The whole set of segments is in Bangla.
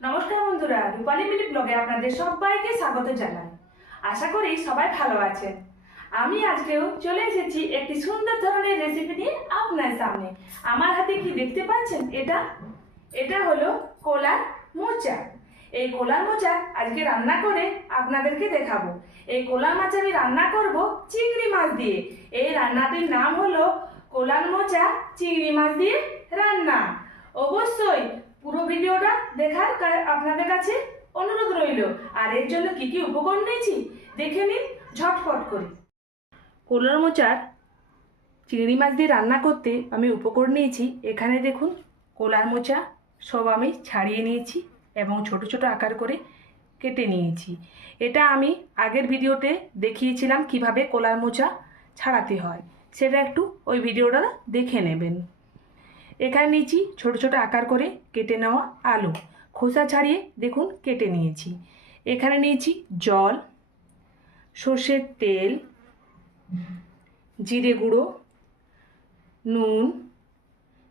নমস্কার বন্ধুরা, রূপালী মিলি ব্লগে আপনাদের সবাইকে স্বাগত জানাই। আশা করি সবাই ভালো আছেন। আমি আজকেও চলে এসেছি একটি সুন্দর ধরনের রেসিপি নিয়ে আপনার সামনে। আমার হাতে কি দেখতে পাচ্ছেন এটা? এটা হলো কোলার মোচা। এই কোলার মোচা আজকে রান্না করে আপনাদেরকে দেখাবো। এই কোলার মাছ আমি রান্না করব চিংড়ি মাছ দিয়ে। এই রান্নাটির নাম হলো কোলার মোচা চিংড়ি মাছ দিয়ে রান্না। অবশ্যই পুরো ভিডিওটা দেখার আপনাদের কাছে অনুরোধ রইল। আর এর জন্য কি কি উপকরণ নিয়েছি দেখে নিন, ঝটপট করে। কোলার মোচার চিংড়ি মাছ দিয়ে রান্না করতে আমি উপকরণ নিয়েছি। এখানে দেখুন কোলার মোচা সব আমি ছাড়িয়ে নিয়েছি এবং ছোট ছোট আকার করে কেটে নিয়েছি। এটা আমি আগের ভিডিওতে দেখিয়েছিলাম কীভাবে কোলার মোচা ছাড়াতে হয়। সেটা একটু ওই ভিডিওটা দেখে নেবেন। এখানে নিয়েছি ছোট ছোট আকার করে কেটে নেওয়া আলু। খোসা ছাড়িয়ে দেখুন কেটে নিয়েছি। এখানে নিয়েছি জল, সর্ষের তেল, জিরে গুঁড়ো, নুন,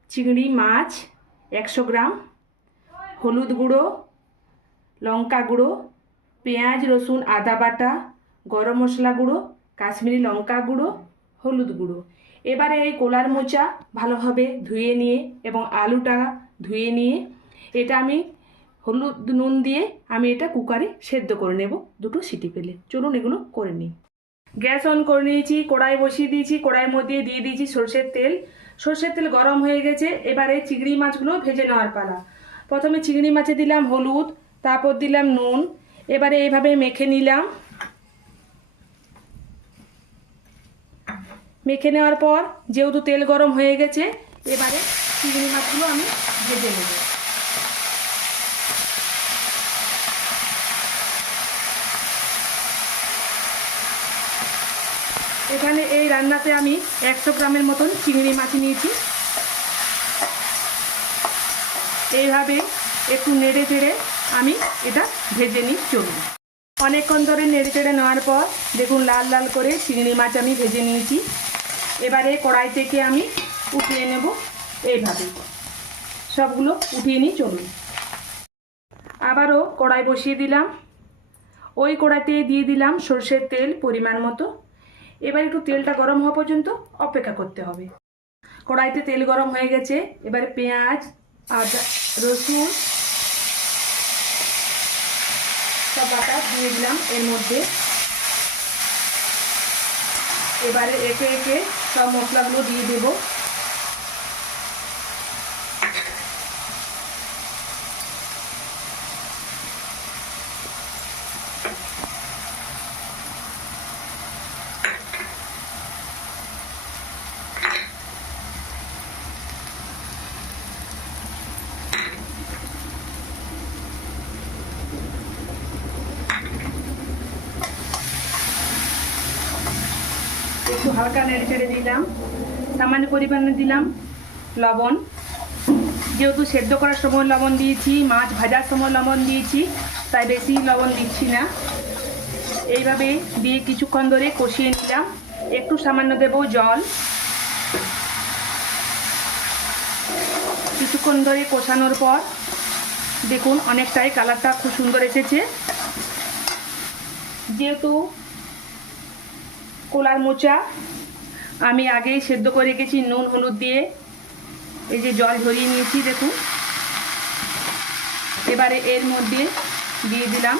চিংড়ি মাছ একশো গ্রাম, হলুদ গুঁড়ো, লঙ্কা গুঁড়ো, পেঁয়াজ, রসুন, আদা বাটা, গরম মশলা গুঁড়ো, কাশ্মীরি লঙ্কা গুঁড়ো, হলুদ গুঁড়ো। এবারে এই কোলার মোচা ভালোভাবে ধুয়ে নিয়ে এবং আলুটা ধুয়ে নিয়ে এটা আমি হলুদ নুন দিয়ে আমি এটা কুকারে সেদ্ধ করে নেব দুটো সিটি পেলে। চলুন এগুলো করে নিই। গ্যাস অন করে নিয়েছি, কড়াই বসিয়ে দিয়েছি, কড়াইয়ের মধ্যে দিয়ে দিয়েছি সর্ষের তেল। সর্ষের তেল গরম হয়ে গেছে, এবারে চিংড়ি মাছগুলো ভেজে নেওয়ার পালা। প্রথমে চিংড়ি মাছে দিলাম হলুদ, তারপর দিলাম নুন, এবারে এইভাবে মেখে নিলাম। মেখে নেওয়ার পর যেহেতু তেল গরম হয়ে গেছে, এবারে চিংড়ি মাছগুলো আমি ভেজে নেব। এখানে এই রান্নাতে আমি একশো গ্রামের মতন চিংড়ি মাছ নিয়েছি। এইভাবে একটু নেড়ে চেড়ে আমি এটা ভেজে নিই চলুন। অনেকক্ষণ ধরে নেড়ে চেড়ে নেওয়ার পর দেখুন লাল লাল করে চিংড়ি মাছ আমি ভেজে নিয়েছি। এবারে কড়াই থেকে আমি উঠিয়ে নেব এইভাবে। সবগুলো উঠিয়ে নিই, চলুন। আবারও কড়াই বসিয়ে দিলাম। ওই কড়াইতে দিয়ে দিলাম সর্ষের তেল পরিমাণ মতো। এবার একটু তেলটা গরম হওয়া পর্যন্ত অপেক্ষা করতে হবে। কড়াইতে তেল গরম হয়ে গেছে। এবারে পেঁয়াজ, আদা, রসুন সব বাটা দিয়ে দিলাম এর মধ্যে। এবারে একে একে সব মশলাগুলো দিয়ে দেব। হালকা নেড়ে চেড়ে দিলাম। সামান্য পরিমাণে দিলাম লবণ। যেহেতু সেদ্ধ করার সময় লবণ দিয়েছি, মাছ ভাজার সময় লবণ দিয়েছি, তাই বেশি লবণ দিচ্ছি না। এইভাবে দিয়ে কিছুক্ষণ ধরে কষিয়ে নিলাম। একটু সামান্য দেব জল। কিছুক্ষণ ধরে কষানোর পর দেখুন, অনেকটাই কালারটা খুব সুন্দর এসেছে। যেহেতু কোলার মোচা। আমি আগেই সেদ্ধ করে রেখেছি, নুন, হলুদ দিয়ে। এই যে জল ঝরিয়ে নিয়েছি, দেখুন। এবারে এর মধ্যে দিয়ে দিলাম।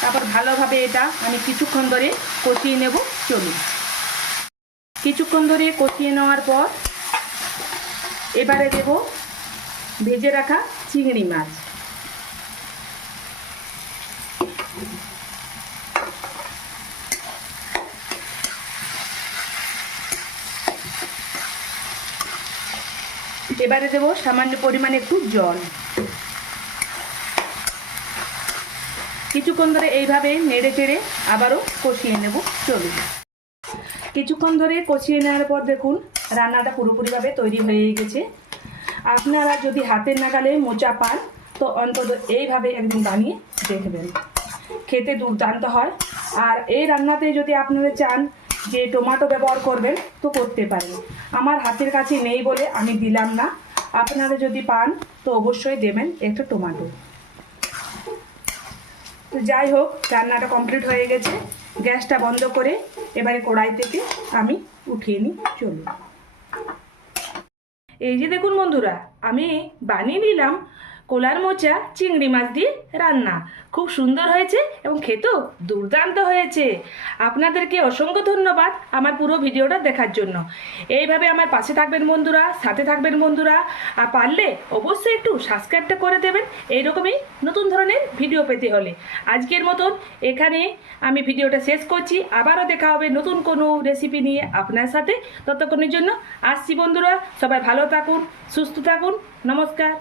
তারপর ভালোভাবে এটা আমি কিছুক্ষণ ধরে কষিয়ে নেব, চলুন। কিছুক্ষণ ধরে কষিয়ে নেওয়ার পর এবারে দেব ভেজে রাখা চিংড়ি মাছ। এবারে দেবো সামান্য পরিমাণে একটু জল। কিছুক্ষণ ধরে এইভাবে নেড়ে চেড়ে আবারও কষিয়ে নেব, চলুন। কিছুক্ষণ ধরে কষিয়ে নেওয়ার পর দেখুন, রান্নাটা পুরোপুরিভাবে তৈরি হয়ে গেছে। আপনারা যদি হাতের নাগালে মোচা পান, তো অন্তত এইভাবে একদিন বানিয়ে দেখবেন। খেতে দুর্দান্ত হয়। আর এই রান্নাতে যদি আপনারা চান যে টমেটো ব্যবহার করবেন, তো করতে পারেন। আমার হাতের কাছে নেই বলে আমি দিলাম না। আপনারা যদি পান, তো অবশ্যই দেবেন একটু টমেটো। তো যাই হোক, রান্নাটা কমপ্লিট হয়ে গেছে। গ্যাসটা বন্ধ করে এবারে কড়াই থেকে আমি উঠিয়ে নিই, চলুন। এই যে দেখুন বন্ধুরা, আমি বানিয়ে নিলাম কোলার মোচা, চিংড়ি মাছ দিয়ে রান্না। খুব সুন্দর হয়েছে এবং খেতেও দুর্দান্ত হয়েছে। আপনাদেরকে অসংখ্য ধন্যবাদ আমার পুরো ভিডিওটা দেখার জন্য। এইভাবে আমার পাশে থাকবেন বন্ধুরা, সাথে থাকবেন বন্ধুরা। আর পারলে অবশ্যই একটু সাবস্ক্রাইবটা করে দেবেন এইরকমই নতুন ধরনের ভিডিও পেতে হলে। আজকের মতন এখানে আমি ভিডিওটা শেষ করছি। আবারও দেখা হবে নতুন কোনো রেসিপি নিয়ে আপনার সাথে। ততক্ষণের জন্য আসছি বন্ধুরা, সবাই ভালো থাকুন, সুস্থ থাকুন। নমস্কার।